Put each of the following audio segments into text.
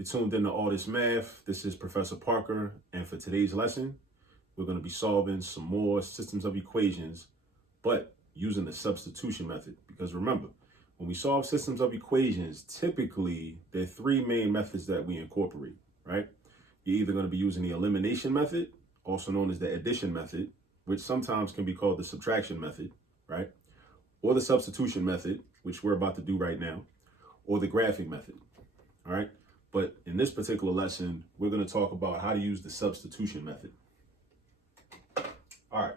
You're tuned into All This Math. This is Professor Parker, and for today's lesson, we're going to be solving some more systems of equations, but using the substitution method. Because remember, when we solve systems of equations, typically there are three main methods that we incorporate, right? You're either going to be using the elimination method, also known as the addition method, which sometimes can be called the subtraction method, right? Or the substitution method, which we're about to do right now, or the graphing method, all right? But in this particular lesson, we're going to talk about how to use the substitution method. All right.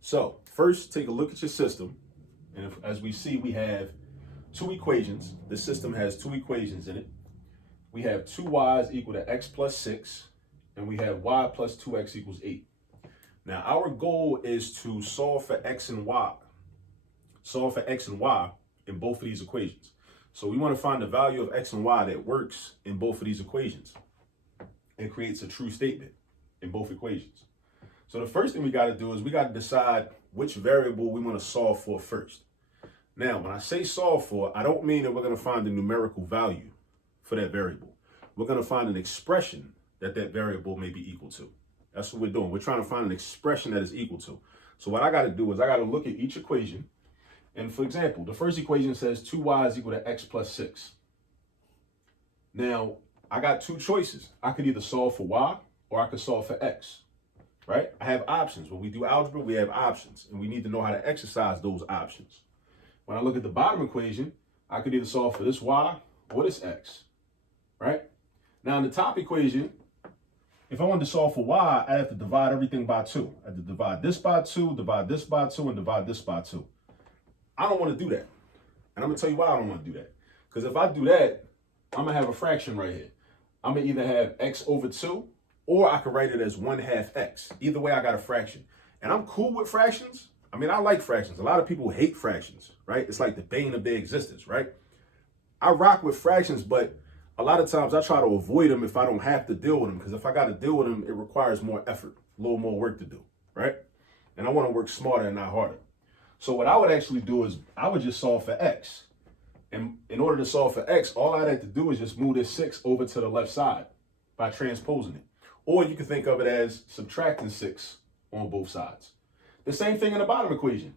So first, take a look at your system. And as we see, we have two equations. The system has two equations in it. We have 2y equal to x plus 6, and we have y plus 2x equals 8. Now, our goal is to solve for x and y. Solve for x and y in both of these equations. So we want to find the value of x and y that works in both of these equations and creates a true statement in both equations. So the first thing we got to do is we got to decide which variable we want to solve for first. Now, when I say solve for, I don't mean that we're going to find the numerical value for that variable. We're going to find an expression that that variable may be equal to. That's what we're doing. We're trying to find an expression that is equal to. So what I got to do is I got to look at each equation. And for example, the first equation says 2y is equal to x plus 6. Now, I got two choices. I could either solve for y or I could solve for x, right? I have options. When we do algebra, we have options, and we need to know how to exercise those options. When I look at the bottom equation, I could either solve for this y or this x, right? Now, in the top equation, if I wanted to solve for y, I have to divide everything by 2. I have to divide this by 2, divide this by 2, and divide this by 2. I don't want to do that. And I'm going to tell you why I don't want to do that. Because if I do that, I'm going to have a fraction right here. I'm going to either have x over 2, or I could write it as 1/2 x. Either way, I got a fraction. And I'm cool with fractions. I mean, I like fractions. A lot of people hate fractions, right? It's like the bane of their existence, right? I rock with fractions, but a lot of times I try to avoid them if I don't have to deal with them. Because if I got to deal with them, it requires more effort, a little more work to do, right? And I want to work smarter and not harder. So what I would actually do is I would just solve for x. And in order to solve for x, all I'd have to do is just move this 6 over to the left side by transposing it. Or you can think of it as subtracting 6 on both sides. The same thing in the bottom equation.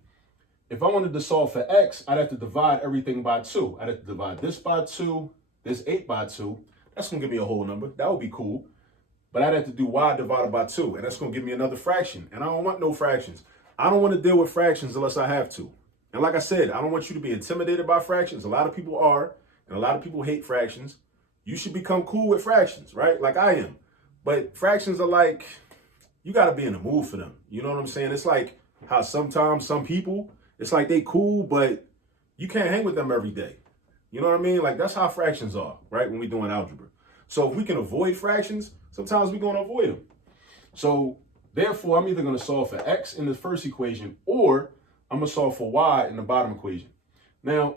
If I wanted to solve for x, I'd have to divide everything by 2. I'd have to divide this by 2, this 8 by 2. That's going to give me a whole number. That would be cool. But I'd have to do y divided by 2, and that's going to give me another fraction. And I don't want no fractions. I don't want to deal with fractions unless I have to. And like I said, I don't want you to be intimidated by fractions. A lot of people are, and a lot of people hate fractions. You should become cool with fractions, right? Like I am. But fractions are like, you got to be in the mood for them. You know what I'm saying? It's like how sometimes some people, it's like they cool, but you can't hang with them every day. You know what I mean? Like that's how fractions are, right? When we're doing algebra. So if we can avoid fractions, sometimes we're going to avoid them. So therefore, I'm either going to solve for x in the first equation, or I'm going to solve for y in the bottom equation. Now,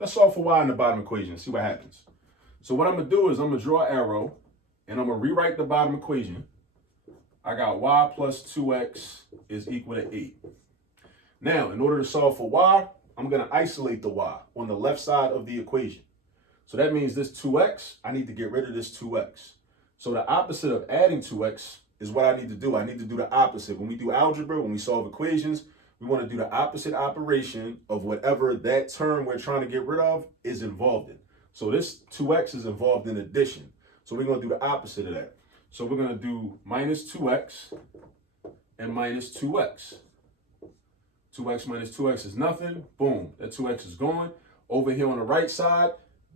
let's solve for y in the bottom equation and see what happens. So what I'm going to do is I'm going to draw an arrow, and I'm going to rewrite the bottom equation. I got y plus 2x is equal to 8. Now, in order to solve for y, I'm going to isolate the y on the left side of the equation. So that means this 2x, I need to get rid of this 2x. So the opposite of adding 2x is what I need to do. I need to do the opposite. When we do algebra, when we solve equations, we want to do the opposite operation of whatever that term we're trying to get rid of is involved in. So this 2x is involved in addition. So we're going to do the opposite of that. So we're going to do minus 2x and minus 2x. 2x minus 2x is nothing. Boom, that 2x is gone. Over here on the right side,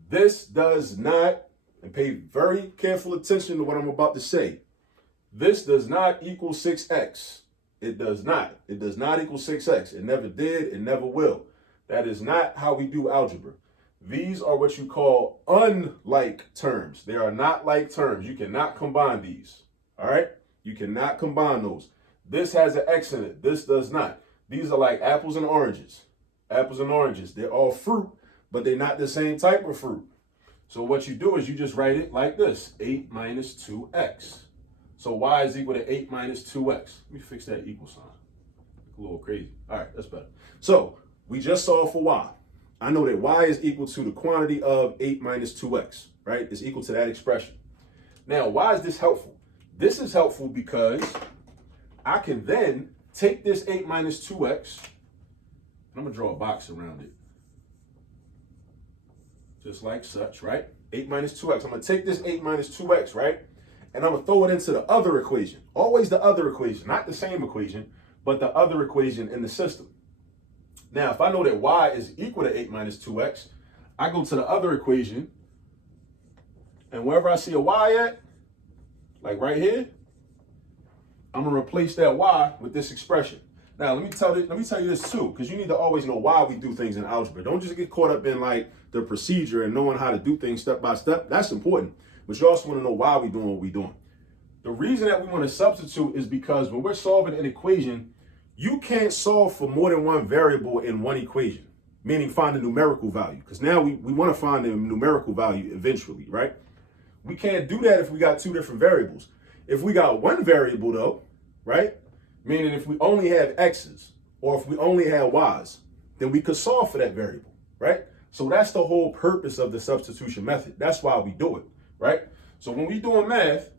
this does not, and pay very careful attention to what I'm about to say, this does not equal 6x. It does not. It does not equal 6x. It never did. It never will. That is not how we do algebra. These are what you call unlike terms. They are not like terms. You cannot combine these. All right? You cannot combine those. This has an x in it. This does not. These are like apples and oranges. Apples and oranges. They're all fruit, but they're not the same type of fruit. So what you do is you just write it like this. 8 minus 2x. So y is equal to 8 minus 2x. Let me fix that equal sign. A little crazy. All right, that's better. So we just solved for y. I know that y is equal to the quantity of 8 minus 2x, right? It's equal to that expression. Now, why is this helpful? This is helpful because I can then take this 8 minus 2x, and I'm going to draw a box around it. Just like such, right? 8 minus 2x. I'm going to take this 8 minus 2x, right? And I'm going to throw it into the other equation. Always the other equation, not the same equation, but the other equation in the system. Now, if I know that y is equal to 8 minus 2x, I go to the other equation, and wherever I see a y at, like right here, I'm going to replace that y with this expression. Now, let me tell you this too, because you need to always know why we do things in algebra. Don't just get caught up in like the procedure and knowing how to do things step by step. That's important. But you also want to know why we're doing what we're doing. The reason that we want to substitute is because when we're solving an equation, you can't solve for more than one variable in one equation, meaning find a numerical value. Because now we want to find a numerical value eventually, right? We can't do that if we got two different variables. If we got one variable though, right? Meaning if we only have x's or if we only have y's, then we could solve for that variable, right? So that's the whole purpose of the substitution method. That's why we do it, right? So when we're doing math,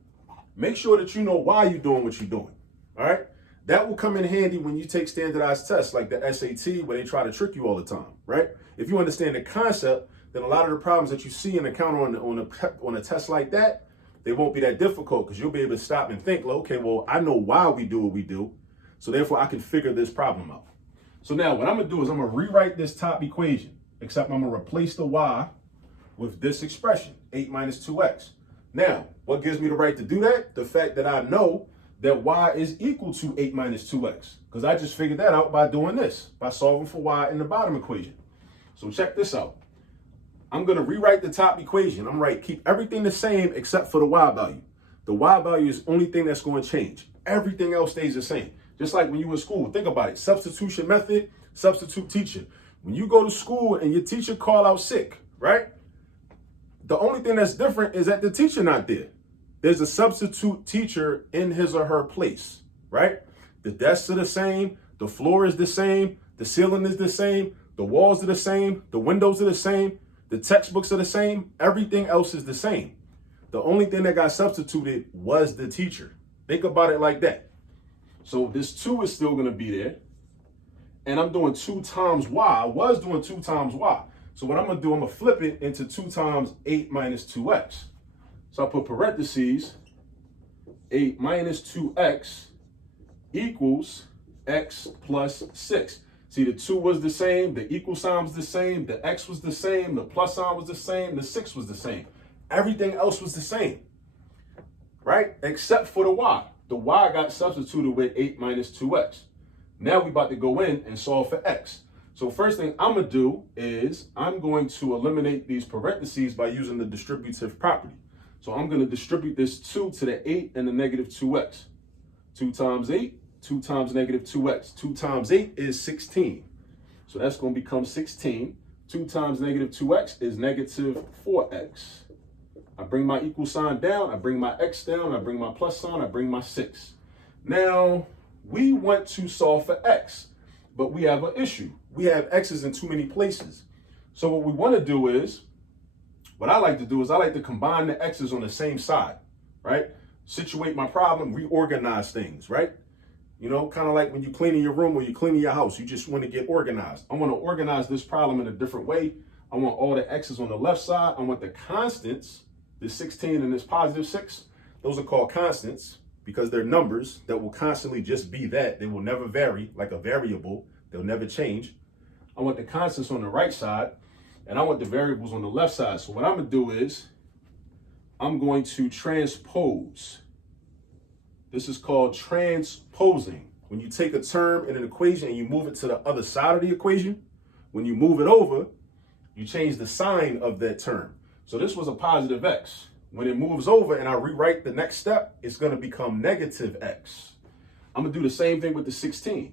make sure that you know why you're doing what you're doing, all right? That will come in handy when you take standardized tests like the SAT, where they try to trick you all the time, right? If you understand the concept, then a lot of the problems that you see and encounter on a test like that, they won't be that difficult because you'll be able to stop and think, well, okay, well, I know why we do what we do, so therefore I can figure this problem out. So now what I'm going to do is I'm going to rewrite this top equation, except I'm going to replace the y with this expression, 8 minus 2x. Now, what gives me the right to do that? The fact that I know that y is equal to 8 minus 2x, because I just figured that out by doing this, by solving for y in the bottom equation. So check this out. I'm going to rewrite the top equation. I'm right, keep everything the same except for the y value. The y value is the only thing that's going to change. Everything else stays the same. Just like when you were in school, think about it. Substitution method, substitute teacher. When you go to school and your teacher call out sick, right? The only thing that's different is that the teacher not there. There's a substitute teacher in his or her place, right? The desks are the same. The floor is the same. The ceiling is the same. The walls are the same. The windows are the same. The textbooks are the same. Everything else is the same. The only thing that got substituted was the teacher. Think about it like that. So this 2 is still going to be there. And I'm doing 2 times y. I was doing 2 times y. So what I'm going to do, I'm going to flip it into 2 times 8 minus 2x. So I put parentheses, 8 minus 2x equals x plus 6. See, the 2 was the same, the equal sign was the same, the x was the same, the plus sign was the same, the 6 was the same. Everything else was the same, right? Except for the y. The y got substituted with 8 minus 2x. Now we about to go in and solve for x. So first thing I'm going to do is I'm going to eliminate these parentheses by using the distributive property. So I'm going to distribute this 2 to the 8 and the negative 2x. 2 times 8, 2 times negative 2x. 2 times 8 is 16. So that's going to become 16. 2 times negative 2x is negative 4x. I bring my equal sign down, I bring my x down, I bring my plus sign, I bring my 6. Now, we want to solve for x, but we have an issue. We have x's in too many places. So what we want to do is, what I like to do is I like to combine the x's on the same side, right? Situate my problem, reorganize things, right? You know, kind of like when you're cleaning your room or you're cleaning your house, you just want to get organized. I want to organize this problem in a different way. I want all the x's on the left side. I want the constants, this 16 and this positive 6, those are called constants because they're numbers that will constantly just be that. They will never vary, like a variable. They'll never change. I want the constants on the right side, and I want the variables on the left side. So what I'm going to do is I'm going to transpose. This is called transposing. When you take a term in an equation and you move it to the other side of the equation, when you move it over, you change the sign of that term. So this was a positive x. When it moves over and I rewrite the next step, it's going to become negative x. I'm going to do the same thing with the 16.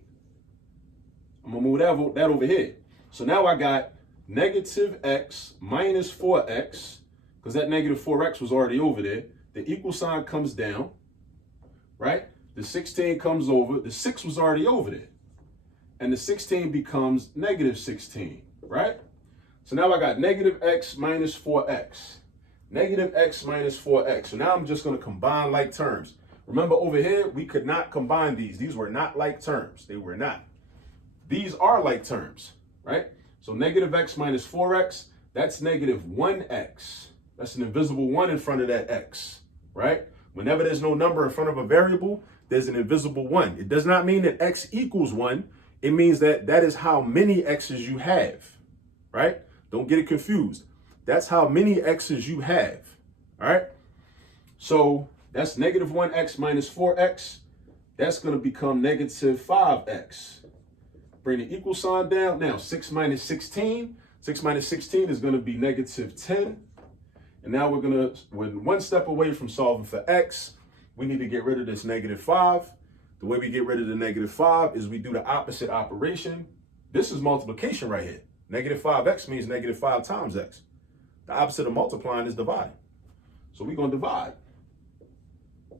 I'm going to move that over here. So now I got negative x minus 4x, because that negative 4x was already over there. The equal sign comes down, right? The 16 comes over. The 6 was already over there. And the 16 becomes negative 16, right? So now I got negative x minus 4x. Negative x minus 4x. So now I'm just going to combine like terms. Remember over here, we could not combine these. These were not like terms. They were not. These are like terms, right? So negative x minus 4x, that's negative 1x. That's an invisible 1 in front of that x, right? Whenever there's no number in front of a variable, there's an invisible 1. It does not mean that x equals 1. It means that that is how many x's you have, right? Don't get it confused. That's how many x's you have, all right? So that's negative 1x minus 4x. That's going to become negative 5x. Bring the equal sign down. Now, 6 minus 16. 6 minus 16 is going to be negative 10. And now we're one step away from solving for x. We need to get rid of this negative 5. The way we get rid of the negative 5 is we do the opposite operation. This is multiplication right here. Negative 5x means negative 5 times x. The opposite of multiplying is dividing. So we're going to divide.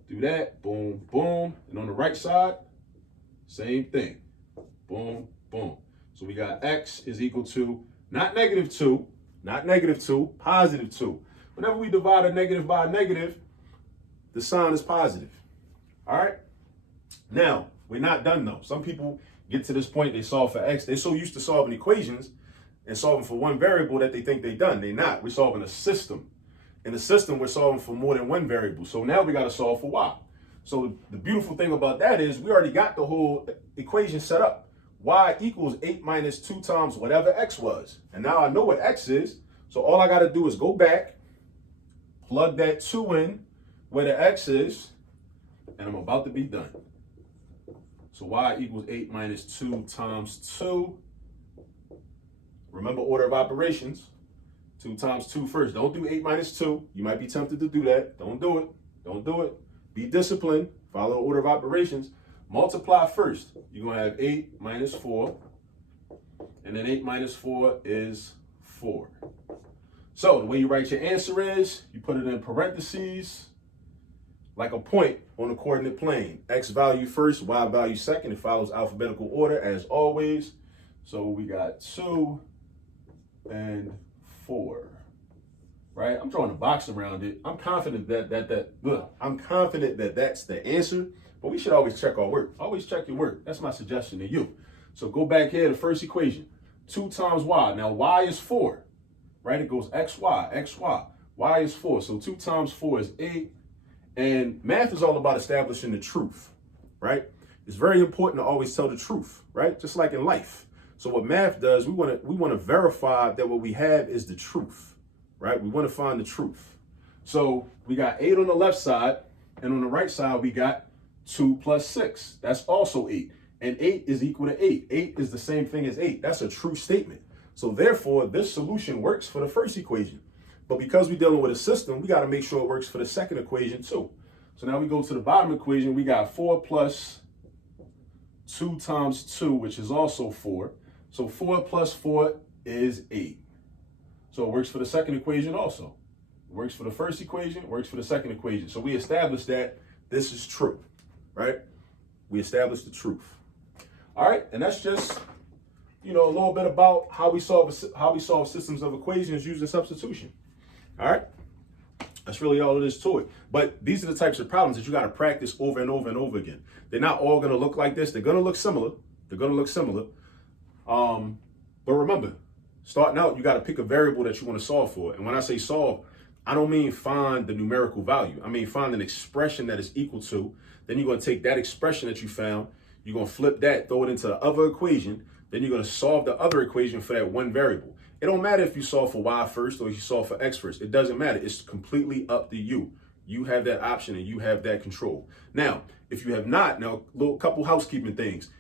Do that. Boom, boom. And on the right side, same thing. Boom, boom. So we got x is equal to not negative 2, positive 2. Whenever we divide a negative by a negative, the sign is positive. All right? Now, we're not done though. Some people get to this point, they solve for x. They're so used to solving equations and solving for one variable that they think they're done. They're not. We're solving a system. In the system, we're solving for more than one variable. So now we got to solve for y. So the beautiful thing about that is we already got the whole equation set up. Y equals 8 minus 2 times whatever x was. And now I know what x is. So all I got to do is go back, plug that 2 in where the x is, and I'm about to be done. So y equals 8 minus 2 times 2. Remember order of operations. 2 times 2 first. Don't do 8 minus 2. You might be tempted to do that. Don't do it. Don't do it. Be disciplined. Follow the order of operations. Multiply first. You're going to have 8 minus 4. And then 8 minus 4 is 4. So the way you write your answer is you put it in parentheses like a point on the coordinate plane. X value first, y value second. It follows alphabetical order as always. So we got 2 and 4, right? I'm drawing a box around it. I'm confident that that's the answer, but we should always check our work. Always check your work. That's my suggestion to you. So go back here to the first equation, 2 times y. Now y is 4, right? It goes xy, xy. Y is 4, so 2 times 4 is 8. And math is all about establishing the truth, right? It's very important to always tell the truth, right? Just like in life. So what math does, we want to verify that what we have is the truth, right? We want to find the truth. So we got 8 on the left side, and on the right side, we got 2 plus 6. That's also 8. And 8 is equal to 8. 8 is the same thing as 8. That's a true statement. So therefore, this solution works for the first equation. But because we're dealing with a system, we got to make sure it works for the second equation too. So now we go to the bottom equation. We got 4 plus 2 times 2, which is also 4. So 4 plus 4 is 8. So it works for the second equation also. It works for the first equation, it works for the second equation. So we established that this is true, right? We established the truth. All right, and that's just, a little bit about how we solve systems of equations using substitution. All right, that's really all it is to it. But these are the types of problems that you got to practice over and over and over again. They're not all going to look like this. They're going to look similar. But remember, starting out, you got to pick a variable that you want to solve for. And when I say solve, I don't mean find the numerical value. I mean find an expression that is equal to. Then you're going to take that expression that you found, you're going to flip that, throw it into the other equation. Then you're going to solve the other equation for that one variable. It don't matter if you solve for y first or if you solve for x first. It doesn't matter. It's completely up to you. You have that option and you have that control. Now, if you have not, couple housekeeping things,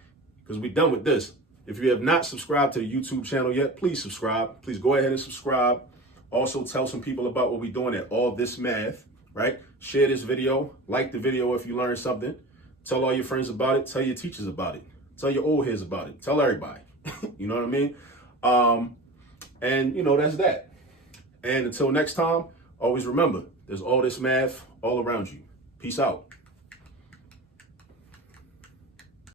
because we're done with this. If you have not subscribed to the YouTube channel yet, please subscribe. Please go ahead and subscribe. Also, tell some people about what we're doing at All This Math, right? Share this video. Like the video if you learned something. Tell all your friends about it. Tell your teachers about it. Tell your old heads about it. Tell everybody. You know what I mean? And, that's that. And until next time, always remember, there's all this math all around you. Peace out.